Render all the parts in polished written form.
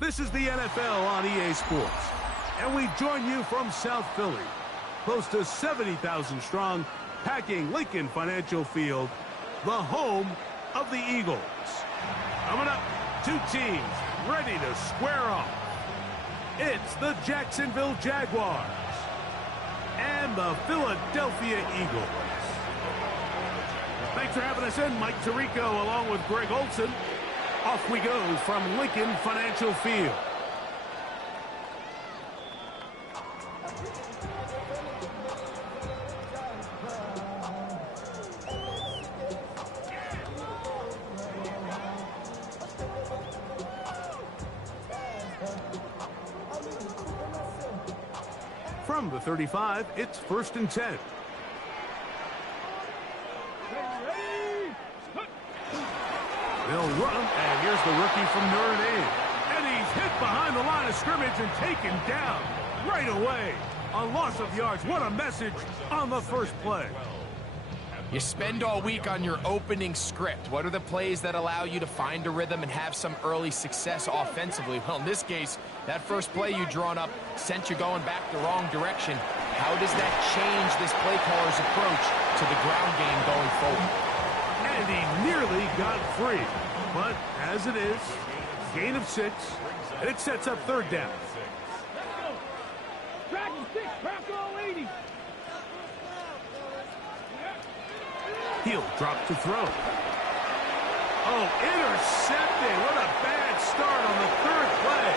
This is the NFL on EA Sports, and we join you from South Philly, close to 70,000 strong, packing Lincoln Financial Field, the home of the Eagles. Coming up, two teams ready to square off. It's the Jacksonville Jaguars and the Philadelphia Eagles. Thanks for having us in. Mike Tirico along with Greg Olson. Off we go from Lincoln Financial Field. From the 35, it's 1st and 10. They'll run, and here's the rookie from Notre Dame. And he's hit behind the line of scrimmage and taken down right away. A loss of yards. What a message on the first play. You spend all week on your opening script. What are the plays that allow you to find a rhythm and have some early success offensively? Well, in this case, that first play you drawn up sent you going back the wrong direction. How does that change this play caller's approach to the ground game going forward? And he nearly got free. But as it is, gain of 6, and it sets up 3rd down. Dragon 6, crack all 80. He'll drop to throw. Oh, intercepted. What a bad start on the 3rd play.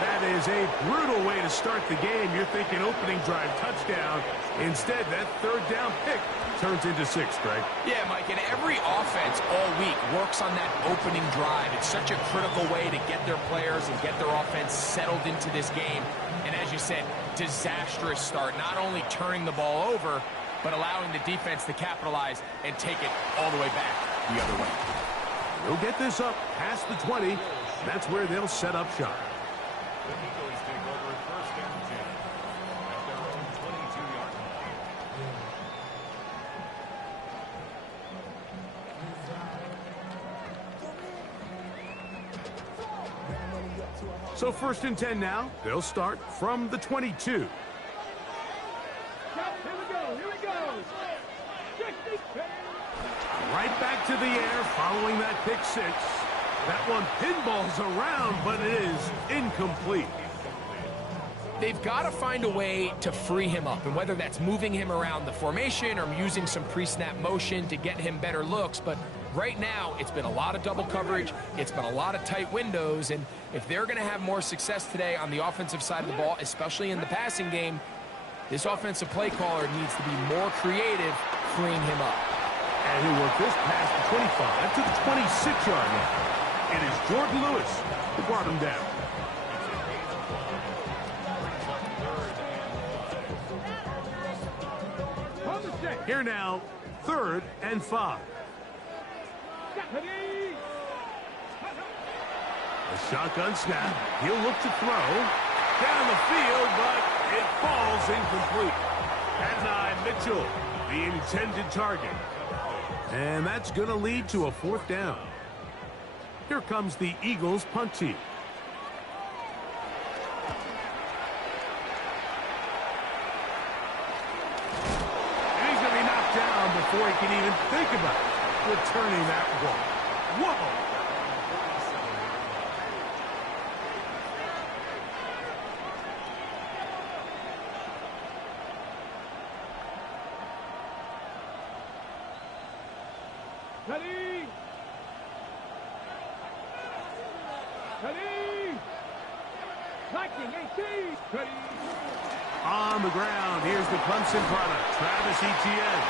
That is a brutal way to start the game. You're thinking opening drive touchdown. Instead, that 3rd down pick turns into 6, Greg. Yeah, Mike, and every offense all week works on that opening drive. It's such a critical way to get their players and get their offense settled into this game. And as you said, disastrous start, not only turning the ball over, but allowing the defense to capitalize and take it all the way back the other way. They'll get this up past the 20. That's where they'll set up shop. The Eagles take over at 1st and 10 at their own 22-yard line. So 1st and 10 now. They'll start from the 22. Here we go. Right back to the air following that pick 6. That one pinballs around, but it is incomplete. They've got to find a way to free him up, and whether that's moving him around the formation or using some pre-snap motion to get him better looks, but right now it's been a lot of double coverage, it's been a lot of tight windows, and if they're going to have more success today on the offensive side of the ball, especially in the passing game, this offensive play caller needs to be more creative freeing him up. And he'll work this past the 25 to the 26-yard line. It is Jordan Lewis who brought him down. Here now, 3rd and 5. A shotgun snap. He'll look to throw. Down the field, but it falls incomplete. Adonai Mitchell, the intended target. And that's going to lead to a 4th down. Here comes the Eagles punt team. And he's going to be knocked down before he can even think about returning that ball. Whoa! Ready? Lightning 18. Ready? On the ground, here's the Clemson product, Travis Etienne.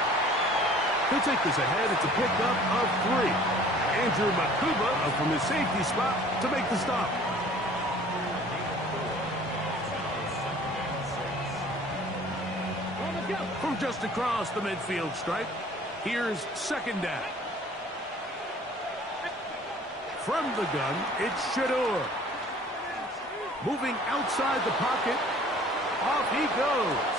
He'll take this ahead. It's a pickup of 3. Andrew Makuba from his safety spot to make the stop. From just across the midfield stripe, here's 2nd down. From the gun, it's Shador. Moving outside the pocket. Off he goes.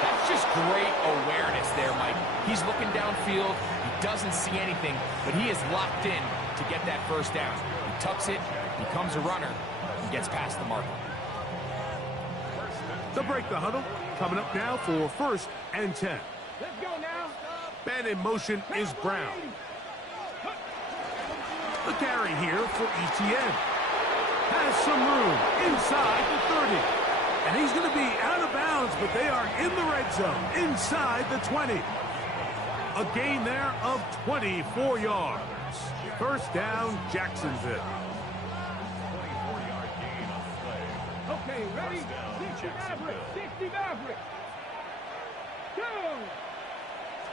That's just great awareness there, Mike. He's looking downfield. He doesn't see anything, but he is locked in to get that first down. He tucks it, becomes a runner, and gets past the marker. To break the huddle, coming up now for 1st and 10. Let's go now. Man in motion is Brown. The carry here for ETN. Has some room inside the 30. And he's going to be out of bounds, but they are in the red zone, inside the 20. A gain there of 24 yards. First down, Jacksonville. 24-yard gain on the play. Okay, ready? 60 Maverick. 60 Maverick. Go.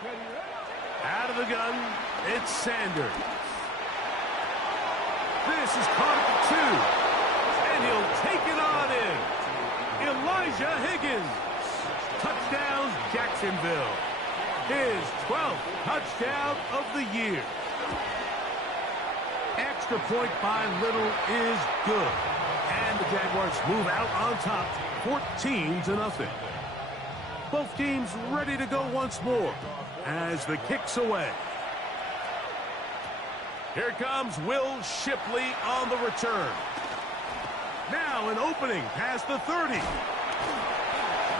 Ready, ready? Out of the gun, it's Sanders. This is caught at the 2. And he'll take it on in. Elijah Higgins. Touchdown, Jacksonville. His 12th touchdown of the year. Extra point by Little is good. And the Jaguars move out on top, 14-0. Both teams ready to go once more as the kick's away. Here comes Will Shipley on the return. Now an opening past the 30.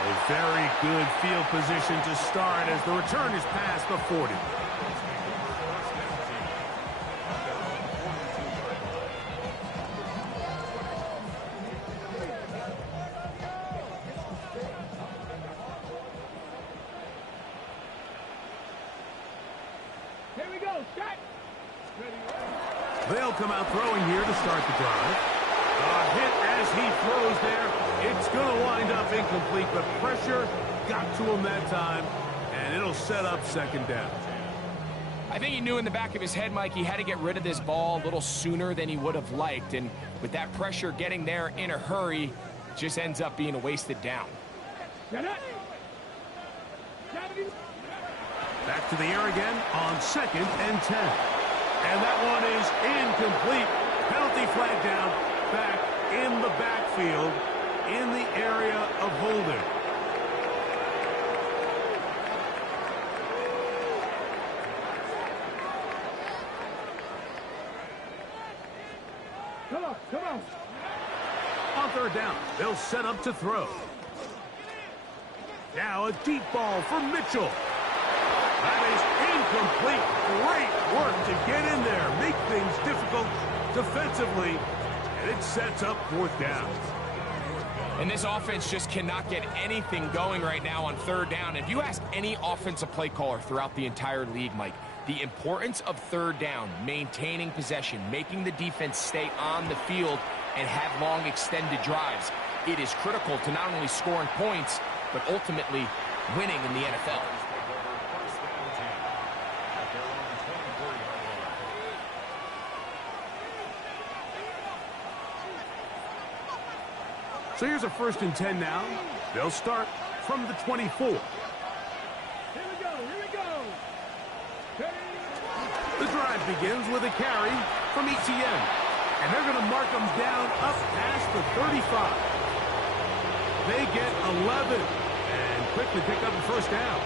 A very good field position to start as the return is past the 40. Here we go. Shot. Ready, ready. They'll come out throwing here to start the drive. A hit as he throws there. It's going to wind up incomplete, but pressure got to him that time, and it'll set up 2nd down. I think he knew in the back of his head, Mike, he had to get rid of this ball a little sooner than he would have liked, and with that pressure getting there in a hurry, it just ends up being a wasted down. Get it. Back to the air again on 2nd and 10. And that one is incomplete. Penalty flag down, back in the backfield, in the area of holding. Come on, come on. On 3rd down, they'll set up to throw. Now a deep ball for Mitchell. That is incomplete. Great work to get in there, make things difficult defensively, and it sets up 4th down. And this offense just cannot get anything going right now on 3rd down. If you ask any offensive play caller throughout the entire league, Mike, the importance of 3rd down, maintaining possession, making the defense stay on the field and have long extended drives, it is critical to not only scoring points, but ultimately winning in the NFL. So here's a 1st and 10 now. They'll start from the 24. Here we go, here we go. Ready. The drive begins with a carry from ETN. And they're going to mark them down up past the 35. They get 11 and quickly pick up the 1st down.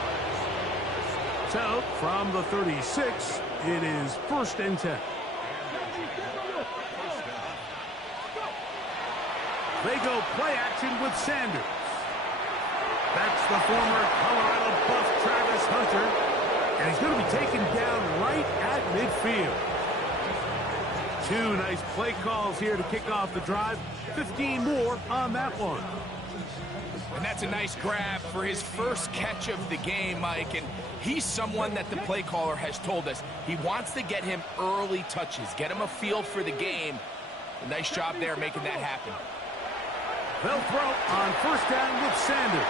So from the 36, it is 1st and 10. They go play action with Sanders. That's the former Colorado Buff Travis Hunter. And he's going to be taken down right at midfield. 2 nice play calls here to kick off the drive. 15 more on that one. And that's a nice grab for his first catch of the game, Mike. And he's someone that the play caller has told us he wants to get him early touches, get him a feel for the game. A nice job there making that happen. They'll throw on 1st down with Sanders.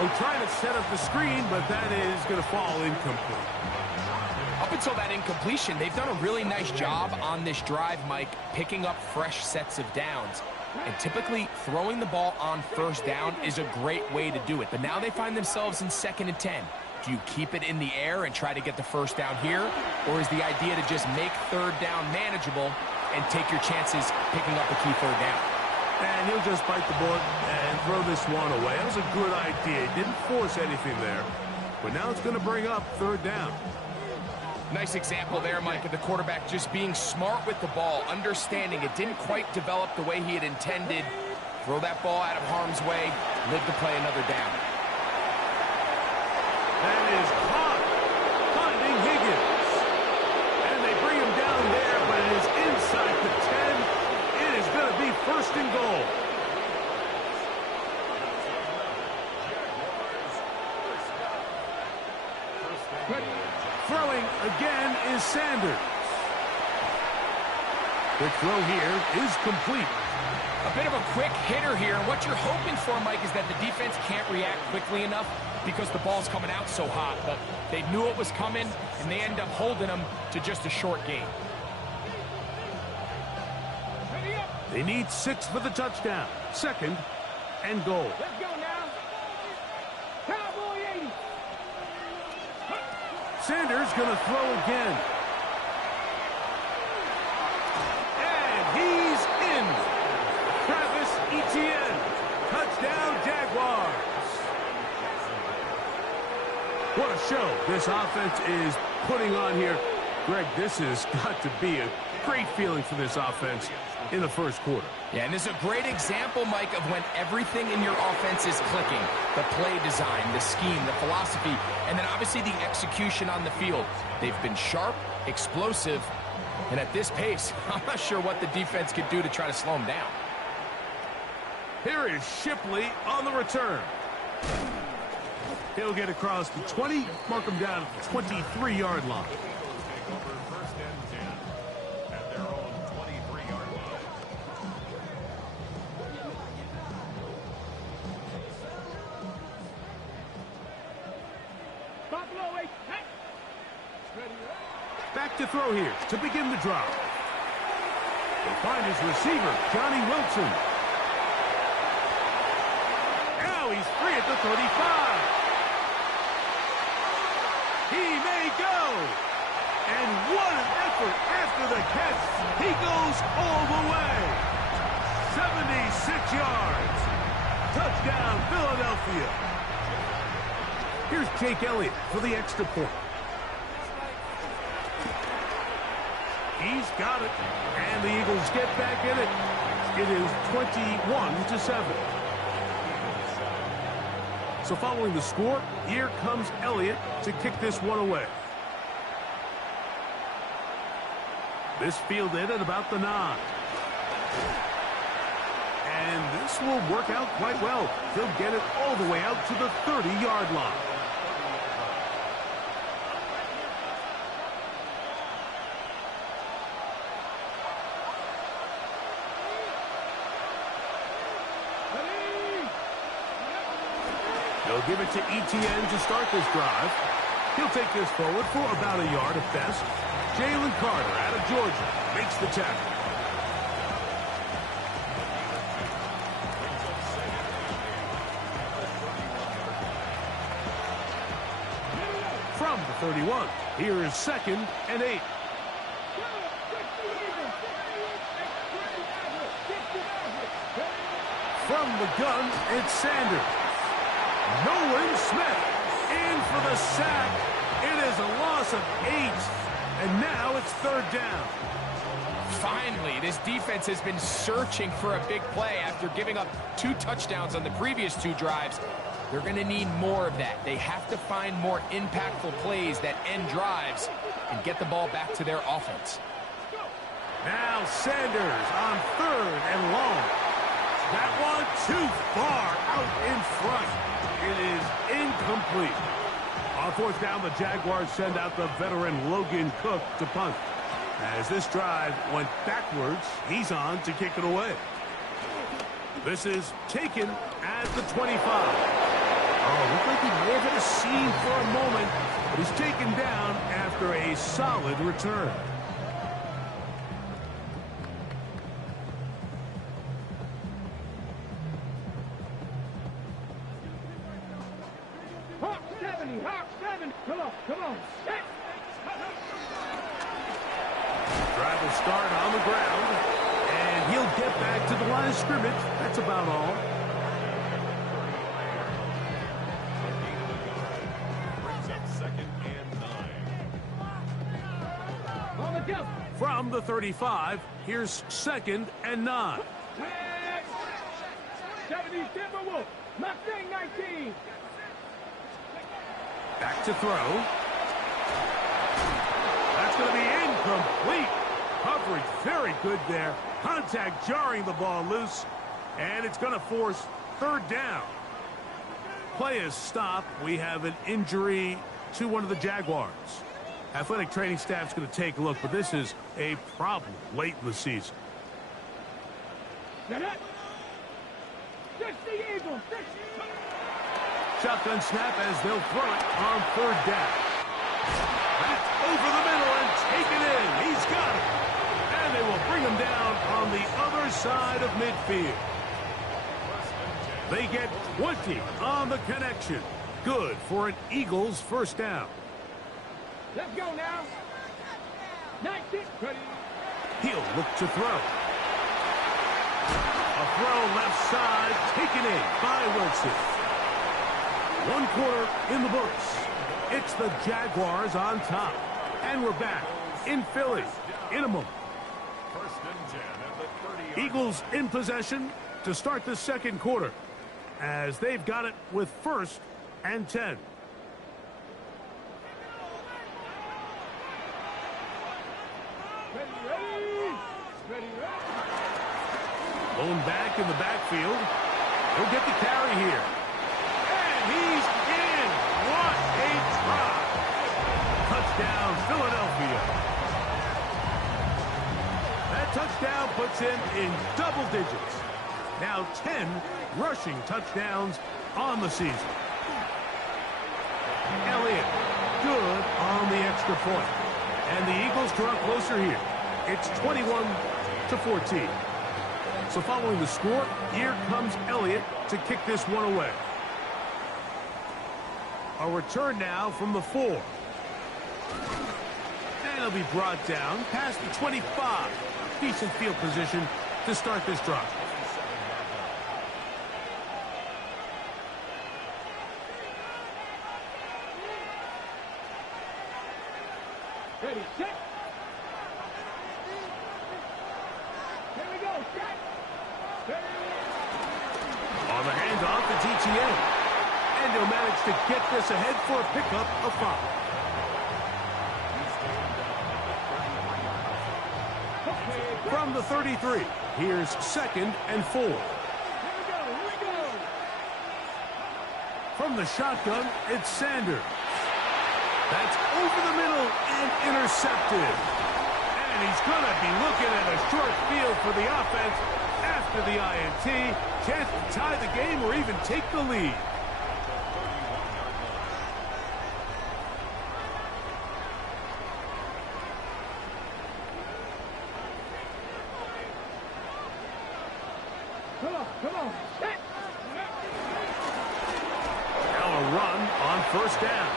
Oh, trying to set up the screen, but that is going to fall incomplete. Up until that incompletion, they've done a really nice job on this drive, Mike, picking up fresh sets of downs. And typically, throwing the ball on 1st down is a great way to do it. But now they find themselves in 2nd and 10. Do you keep it in the air and try to get the 1st down here? Or is the idea to just make 3rd down manageable and take your chances picking up a key 3rd down? And he'll just bite the bullet and throw this one away. That was a good idea. He didn't force anything there. But now it's going to bring up 3rd down. Nice example there, Mike, of the quarterback just being smart with the ball, understanding it didn't quite develop the way he had intended. Throw that ball out of harm's way, live to play another down. That is caught, finding Higgins. And they bring him down there, but it is inside the 10. It is going to be first and goal. Throwing again is Sanders. The throw here is complete. A bit of a quick hitter here, and what you're hoping for, Mike, is that the defense can't react quickly enough because the ball's coming out so hot, but they knew it was coming, and they end up holding them to just a short gain. They need 6 for the touchdown. Second and goal. Let's go now. Cowboy 80. Sanders going to throw again. And he's in. Travis Etienne. Touchdown, Jaguars. What a show this offense is putting on here. Greg, this has got to be a great feeling for this offense in the first quarter. Yeah, and this is a great example, Mike, of when everything in your offense is clicking. The play design, the scheme, the philosophy, and then obviously the execution on the field. They've been sharp, explosive, and at this pace, I'm not sure what the defense could do to try to slow them down. Here is Shipley on the return. He'll get across the 20, mark him down at the 23-yard line. Take over first and 10 at their own 23-yard line. Buffalo 8. Hey. Ready. Back to throw here to begin the drive. They find his receiver, Johnny Wilson. Now he's free at the 35. He may go. And what an effort after the catch. He goes all the way. 76 yards. Touchdown, Philadelphia. Here's Jake Elliott for the extra point. He's got it. And the Eagles get back in it. It is 21-7. So following the score, here comes Elliott to kick this one away. This fielded at about the 9. And this will work out quite well. He'll get it all the way out to the 30-yard line. They'll give it to Etienne to start this drive. He'll take this forward for about a yard at best. Jalen Carter out of Georgia makes the tackle. From the 31, here is second and 8. From the gun, it's Sanders. Nolan Smith in for the sack. It is a loss of 8. And now it's third down. Finally, this defense has been searching for a big play after giving up 2 touchdowns on the previous 2 drives. They're going to need more of that. They have to find more impactful plays that end drives and get the ball back to their offense. Now Sanders on third and long. That one too far out in front. It is incomplete. On fourth down, the Jaguars send out the veteran Logan Cook to punt. As this drive went backwards, he's on to kick it away. This is taken at the 25. Oh, looked like he may have hit a seam for a moment, but he's taken down after a solid return. Hawk 70. Hawk 70. Come on. Come on. Hey. Drive will start on the ground, and he'll get back to the line of scrimmage. That's about all. Brings up second and 9. the 35. Here's 2nd and 9. 70 Timberwolves. Mustang 19. Back to throw. That's going to be incomplete. Coverage very good there. Contact jarring the ball loose. And it's going to force 3rd down. Play is stopped. We have an injury to one of the Jaguars. Athletic training staff's going to take a look, but this is a problem late in the season. Shotgun snap as they'll throw it on 3rd down. That's over the middle and taken in. He's got it. And they will bring him down on the other side of midfield. They get 20 on the connection. Good for an Eagles 1st down. Let's go now. 19. Ready. He'll look to throw. A throw left side, taken in by Wilson. 1 quarter in the books. It's the Jaguars on top. And we're back in Philly in a moment. Eagles in possession to start the 2nd quarter, as they've got it with 1st and 10. Going back in the backfield. He'll get the carry here. And he's in. What a try. Touchdown, Philadelphia. That touchdown puts him in double digits. Now 10 rushing touchdowns on the season. Elliott, good on the extra point. And the Eagles draw closer here. It's 21-14. So following the score, here comes Elliott to kick this one away. A return now from the 4. And he'll be brought down past the 25. Decent field position to start this drive. Ready, set. Here we go, set. On the handoff, it's ETN. And he'll manage to get this ahead for a pickup of 5. From the 33, here's 2nd and 4. Here we go. From the shotgun, it's Sanders. That's over the middle and intercepted. And he's going to be looking at a short field for the offense after the INT. Chance to tie the game or even take the lead. Come on. Set. Now a run on 1st down.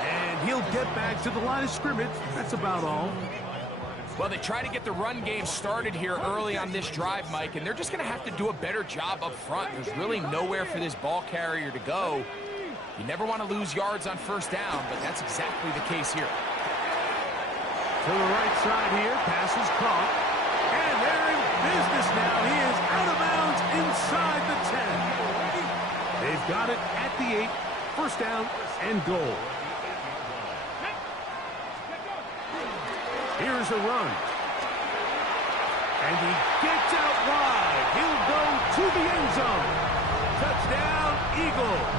And he'll get back to the line of scrimmage. That's about all. Well, they try to get the run game started here early on this drive, Mike, and they're just going to have to do a better job up front. There's really nowhere for this ball carrier to go. You never want to lose yards on 1st down, but that's exactly the case here. To the right side here, pass is caught. And they're in business now. He is out of bounds inside the 10. They've got it at the 8. 1st down and goal. Here's a run. And he gets out wide. He'll go to the end zone. Touchdown, Eagles.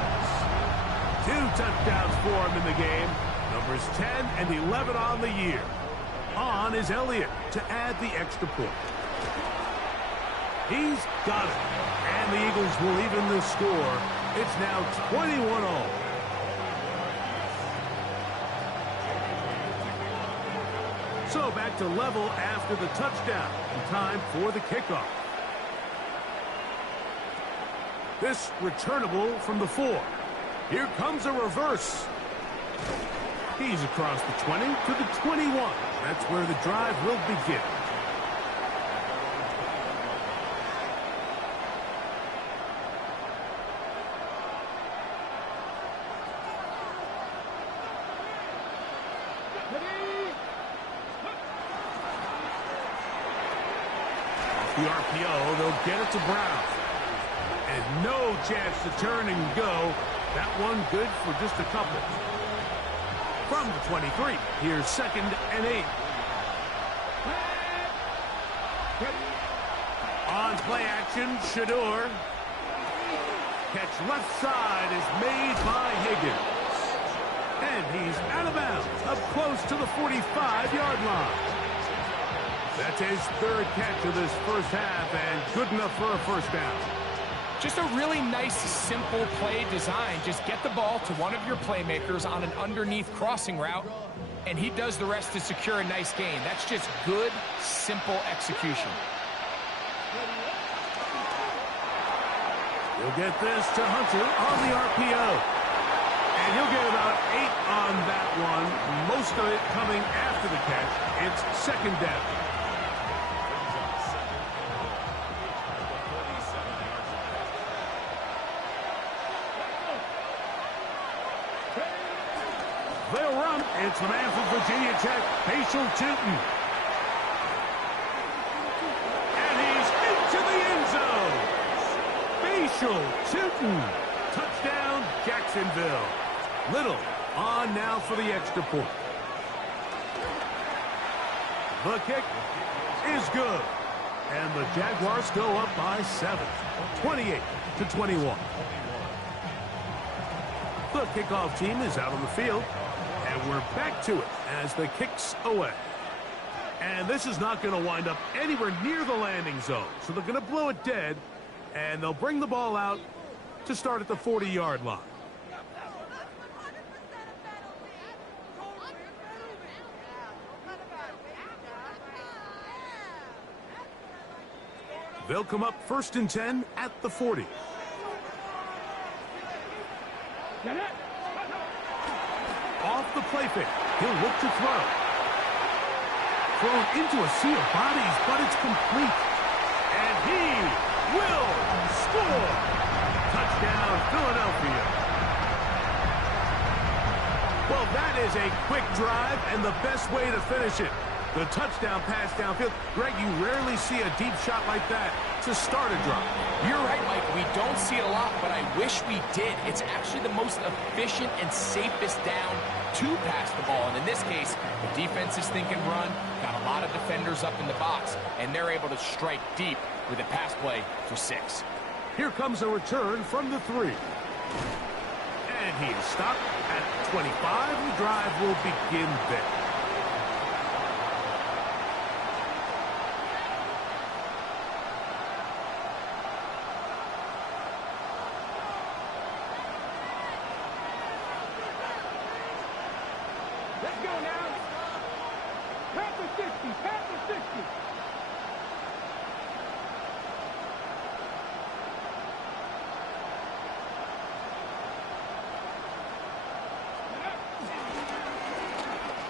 2 touchdowns for him in the game. Numbers 10 and 11 on the year. On is Elliott to add the extra point. He's got it. And the Eagles will even the score. It's now 21-all. So back to level after the touchdown. And time for the kickoff. This returnable from the 4. Here comes a reverse. He's across the 20 to the 21. That's where the drive will begin. the RPO. They'll get it to Brown. And no chance to turn and go. That one good for just a couple. From the 23, here's 2nd and 8. On play action, Shador. Catch left side is made by Higgins. And he's out of bounds, up close to the 45-yard line. That's his 3rd catch of this first half, and good enough for a first down. Just a really nice, simple play design. Just get the ball to one of your playmakers on an underneath crossing route, and he does the rest to secure a nice gain. That's just good, simple execution. He'll get this to Hunter on the RPO. And he'll get about 8 on that one. Most of it coming after the catch. It's 2nd down. They'll run. It's the man from Virginia Tech, Facial Tootin. And he's into the end zone. Facial Tootin. Touchdown, Jacksonville. Little on now for the extra point. The kick is good. And the Jaguars go up by 7, 28-21. The kickoff team is out on the field. And we're back to it as the kick's away. And this is not going to wind up anywhere near the landing zone. So they're going to blow it dead. And they'll bring the ball out to start at the 40-yard line. They'll come up 1st and 10 at the 40. Off the play fake. He'll look to throw. Thrown into a sea of bodies, but it's complete. And he will score. Touchdown, Philadelphia. Well, that is a quick drive and the best way to finish it. The touchdown pass downfield. Greg, you rarely see a deep shot like that to start a drive. You're right, Mike. We don't see it a lot, but I wish we did. It's actually the most efficient and safest down to pass the ball. And in this case, the defense is thinking run, got a lot of defenders up in the box, and they're able to strike deep with a pass play for 6. Here comes a return from the 3. And he is stopped at 25. The drive will begin there. Let's go now. Panther 60, Panther 60.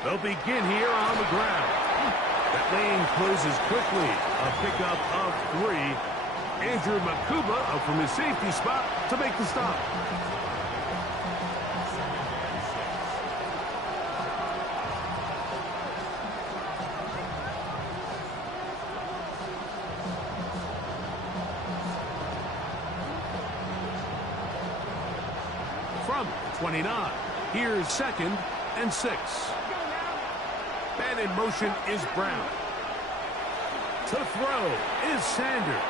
They'll begin here on the ground. That lane closes quickly. A pickup of 3. Andrew Makuba up from his safety spot to make the stop. From 29, here's 2nd and 6. And in motion is Brown. To throw is Sanders.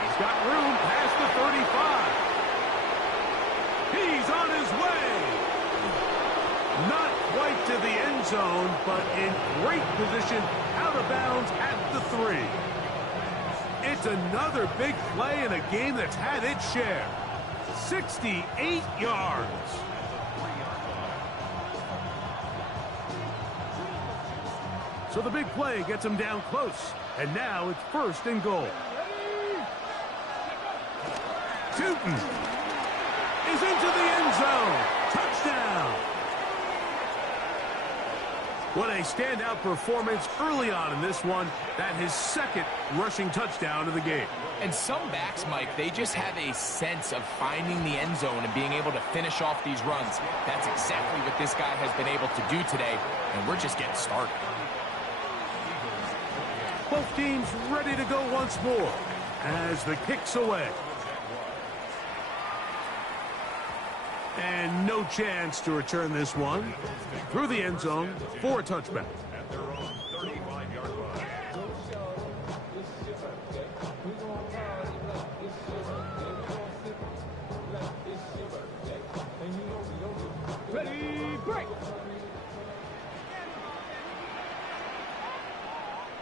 He's got room past the 35. He's on his way. Not quite to the end zone, but in great position out of bounds at the 3. It's another big play in a game that's had its share. 68 yards. So the big play gets him down close. And now it's 1st and goal. Tootin is into the end zone. Touchdown. What a standout performance early on in this one. That his 2nd rushing touchdown of the game. And some backs, Mike, they just have a sense of finding the end zone and being able to finish off these runs. That's exactly what this guy has been able to do today, and we're just getting started. Both teams ready to go once more as the kick's away. And no chance to return this one through the end zone for a touchback. At their own 35-yard line. Ready, break.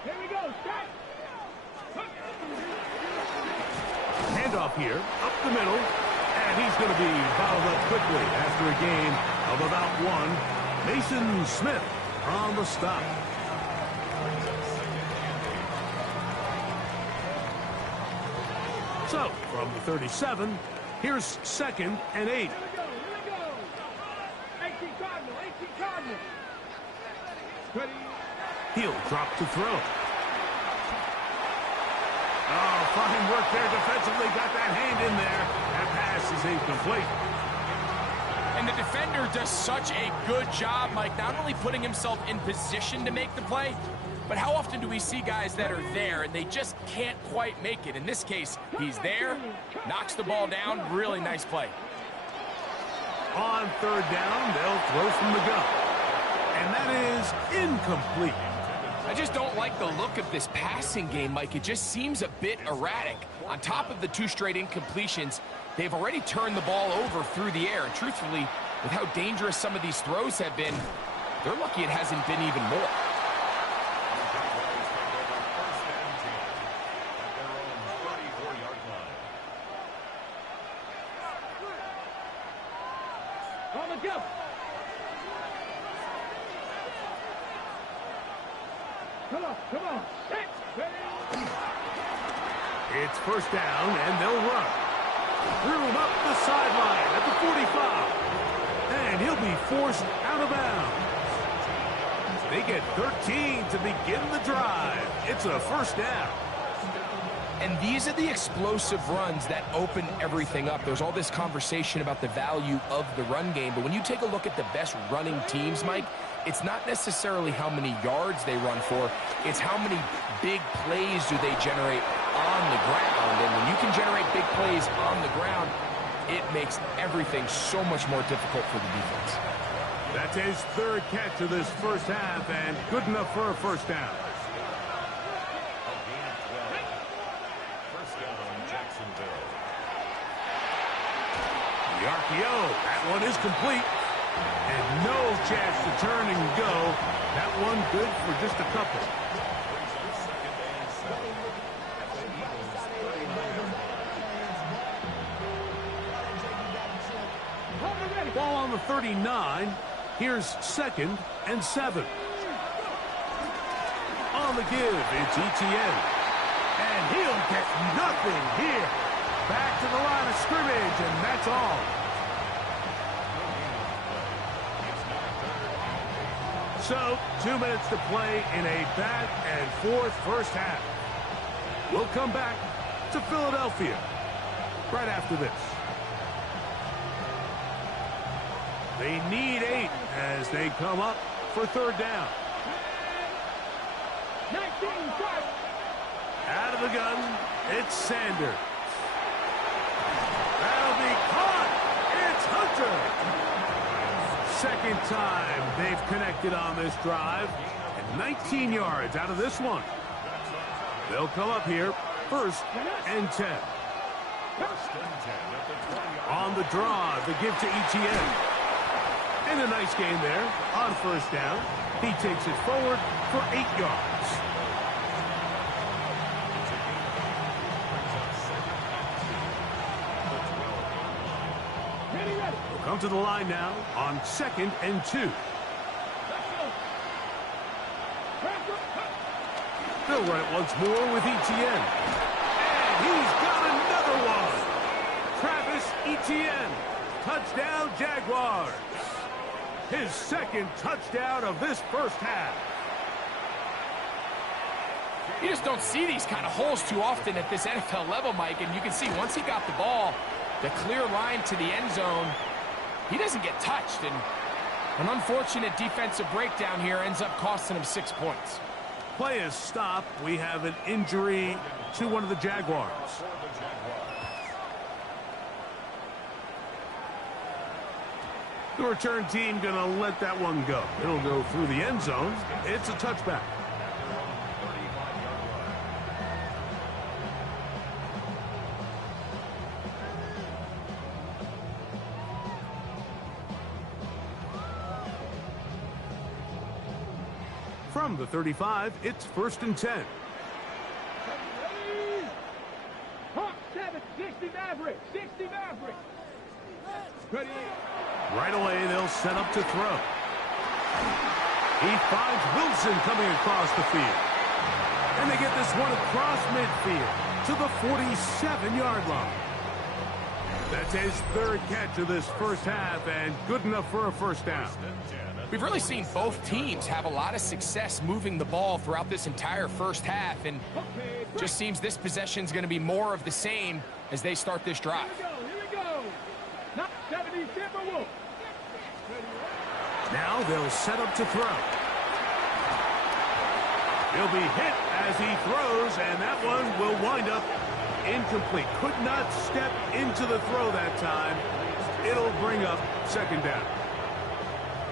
Here we go, start. Handoff here, up the middle, and he's going to be bottled up quickly after a gain of about 1. Mason Smith on the stop. So, from the 37, here's 2nd and 8. Here we go. 18 Cardinal, 18 Cardinal. Ready. He'll drop to throw. Oh, fine work there defensively. Got that hand in there. That pass is incomplete. And the defender does such a good job, Mike, not only putting himself in position to make the play, but how often do we see guys that are there and they just can't quite make it? In this case, he's there, knocks the ball down. Really nice play. On 3rd down, they'll throw from the gun. And that is incomplete. I just don't like the look of this passing game, Mike. It just seems a bit erratic. On top of the 2 straight incompletions, they've already turned the ball over through the air. And truthfully, with how dangerous some of these throws have been, they're lucky it hasn't been even more. On the go. Come on. Ready. It's 1st down, and they'll run. Threw him up the sideline at the 45. And he'll be forced out of bounds. They get 13 to begin the drive. It's a 1st down. And these are the explosive runs that open everything up. There's all this conversation about the value of the run game, but when you take a look at the best running teams, Mike, it's not necessarily how many yards they run for, it's how many big plays do they generate on the ground. And when you can generate big plays on the ground, it makes everything so much more difficult for the defense. That's his 3rd catch of this 1st half, and good enough for a 1st down. The RPO, that one is complete. And no chance to turn and go. That one good for just a couple. Ball on the 39. Here's 2nd and 7. On the give, it's ETN. And he'll get nothing here. Back to the line of scrimmage, and that's all. So, 2 minutes to play in a back-and-forth 1st half. We'll come back to Philadelphia right after this. They need 8 as they come up for 3rd down. 19, start. Out of the gun, it's Sanders. That'll be caught. It's Hunter. 2nd time they've connected on this drive. And 19 yards out of this one. They'll come up here 1st and 10. On the draw, the give to ETN. And a nice gain there on 1st down. He takes it forward for 8 yards. We'll come to the line now on 2nd and 2. They'll run it once more with ETN. And he's got another one. Travis Etienne. Touchdown, Jaguars. His 2nd touchdown of this 1st half. You just don't see these kind of holes too often at this NFL level, Mike. And you can see once he got the ball, the clear line to the end zone, he doesn't get touched. And an unfortunate defensive breakdown here ends up costing him 6 points. Play is stopped. We have an injury to one of the Jaguars. The return team going to let that one go. It'll go through the end zone. It's a touchback. From the 35, it's 1st and 10. Hawk 7, 60 Maverick, 60 Maverick. Ready. Right away, they'll set up to throw. He finds Wilson coming across the field. And they get this one across midfield to the 47-yard line. That's his 3rd catch of this first half, and good enough for a first down. We've really seen both teams have a lot of success moving the ball throughout this entire first half, and just seems this possession is going to be more of the same as they start this drive. Here we go. Not 70 Timberwolves. Now they'll set up to throw. He'll be hit as he throws, and that one will wind up incomplete. Could not step into the throw that time. It'll bring up 2nd down.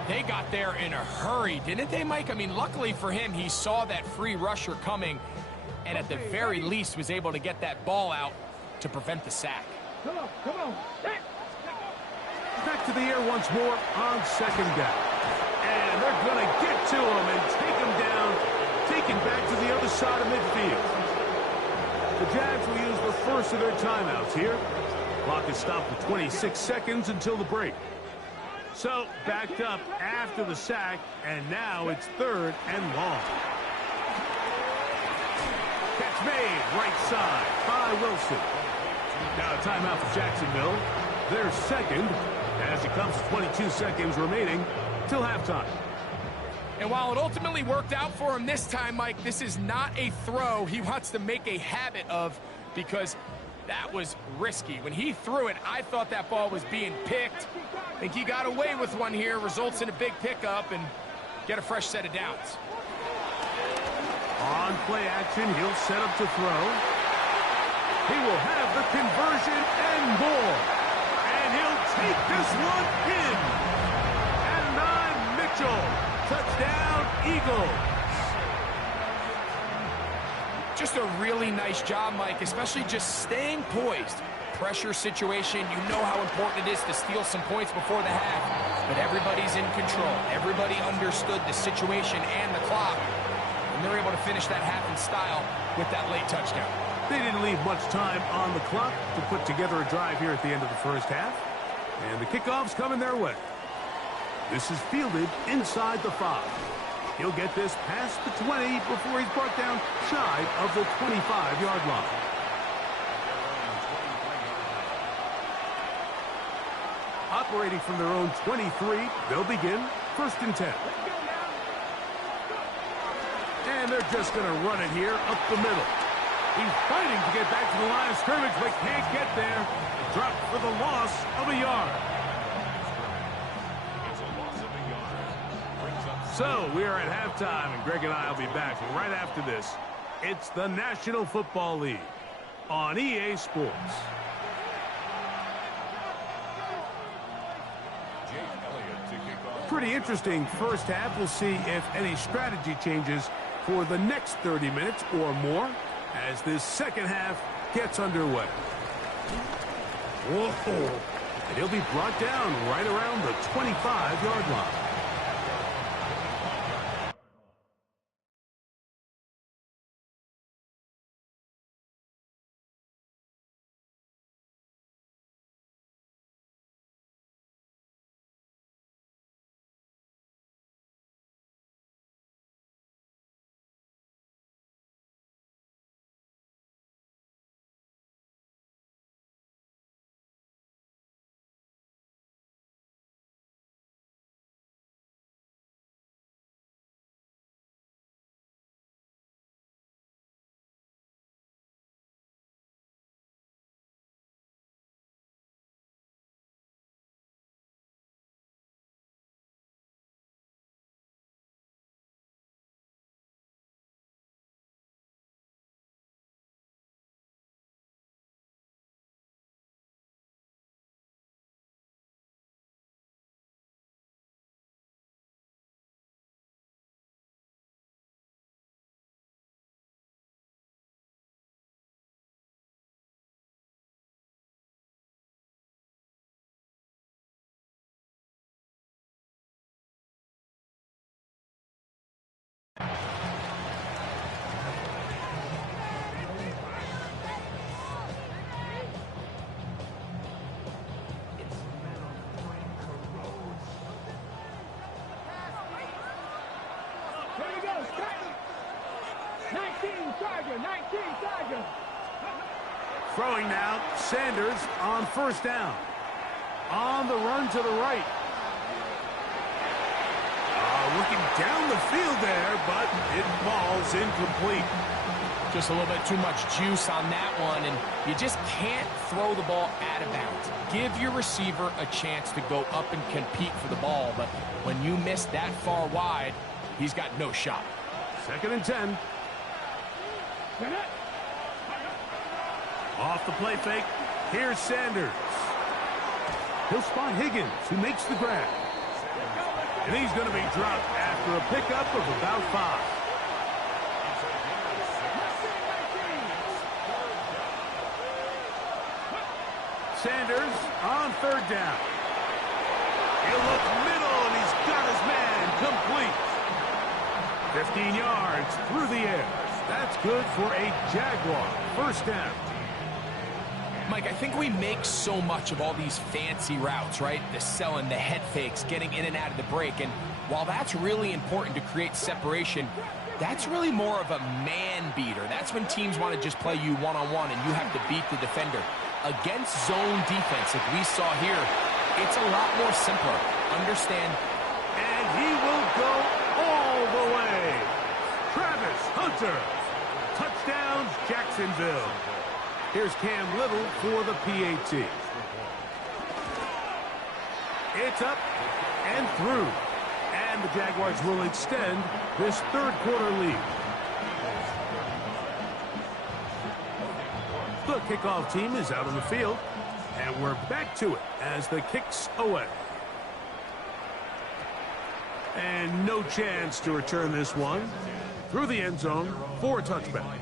They got there in a hurry, didn't they, Mike? I mean, luckily for him, he saw that free rusher coming and at the very least was able to get that ball out to prevent the sack. Come on. Back to the air once more on 2nd down. And they're going to get to him and take him down, taken back to the other side of midfield. The Jags will use the first of their timeouts here. Clock is stopped at 26 seconds until the break. So, backed up after the sack, and now it's 3rd and long. Catch made, right side by Wilson. Now a timeout for Jacksonville. Their 2nd, as it comes to 22 seconds remaining till halftime. And while it ultimately worked out for him this time, Mike, this is not a throw he wants to make a habit of, because that was risky. When he threw it, I thought that ball was being picked. I think he got away with one here, results in a big pickup, and get a fresh set of downs. On play action, he'll set up to throw. He will have the conversion and more. And he'll take this one in. And 9, Mitchell. Touchdown, Eagles. Just a really nice job, Mike, especially just staying poised. Pressure situation, you know how important it is to steal some points before the half, but everybody's in control. Everybody understood the situation and the clock, and they're able to finish that half in style with that late touchdown. They didn't leave much time on the clock to put together a drive here at the end of the first half, and the kickoff's coming their way. This is fielded inside the 5. He'll get this past the 20 before he's brought down shy of the 25-yard line. Operating from their own 23, they'll begin 1st and 10. And they're just going to run it here up the middle. He's fighting to get back to the line of scrimmage, but can't get there. Dropped for the loss of a yard. So we are at halftime, and Greg and I will be back right after this. It's the National Football League on EA Sports. Pretty interesting first half. We'll see if any strategy changes for the next 30 minutes or more as this second half gets underway. Whoa! And he'll be brought down right around the 25-yard line. Tigers. Throwing now, Sanders on first down. On the run to the right. Looking down the field there, but it falls incomplete. Just a little bit too much juice on that one, and you just can't throw the ball out of bounds. Give your receiver a chance to go up and compete for the ball, but when you miss that far wide, he's got no shot. 2nd and 10. Off the play fake, here's Sanders. He'll spot Higgins, who makes the grab. And he's going to be dropped after a pickup of about 5. Sanders on 3rd down. He'll look middle, and he's got his man complete. 15 yards through the air. That's good for a Jaguar 1st down. Mike, I think we make so much of all these fancy routes, right? The selling, the head fakes, getting in and out of the break. And while that's really important to create separation, that's really more of a man beater. That's when teams want to just play you one-on-one and you have to beat the defender. Against zone defense, like we saw here, it's a lot more simpler. Understand? And he will go all the way. Travis Hunter. Touchdowns, Jacksonville. Here's Cam Little for the PAT. It's up and through. And the Jaguars will extend this 3rd quarter lead. The kickoff team is out on the field. And we're back to it as the kick's away. And no chance to return this one through the end zone for a touchback.